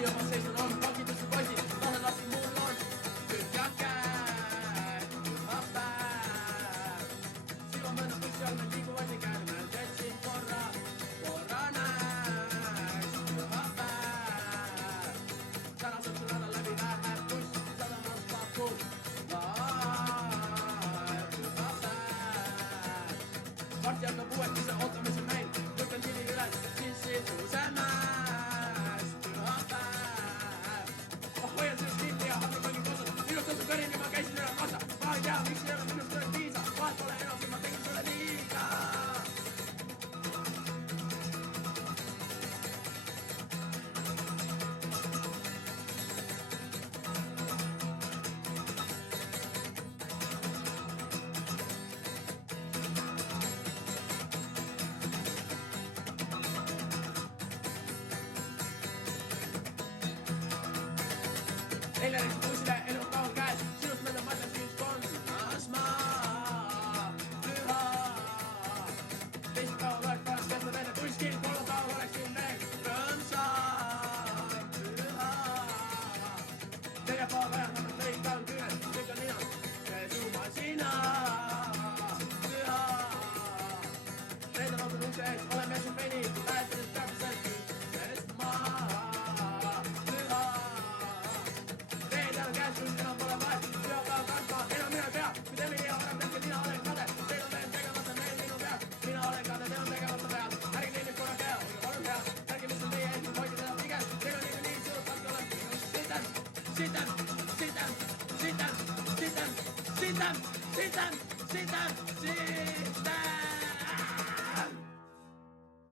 püsi oma seisnud on, pakitusse poisid, lasen lapsi mul on. Tühjake, päev. Silma mööda püssi all meil liiguvad nii käärmel, jätsin korra näeks. Päev. Täna saab sul nädal läbi vähe, buss sadamas pakub. Varsti hakkab uuesti see ootamise meil, lükkan tili üles, siis tõuse mäes. Pühapäev. Ma hoian sellest kinni ja hakkab mängib osad. Minust tõuseb kõrini, ma käisin üle kassa. Ma ei tea, miks ei ole minust üle piisa. Vahet pole enam, kui ma tegin sulle liiga. Eile läksin bussile, elu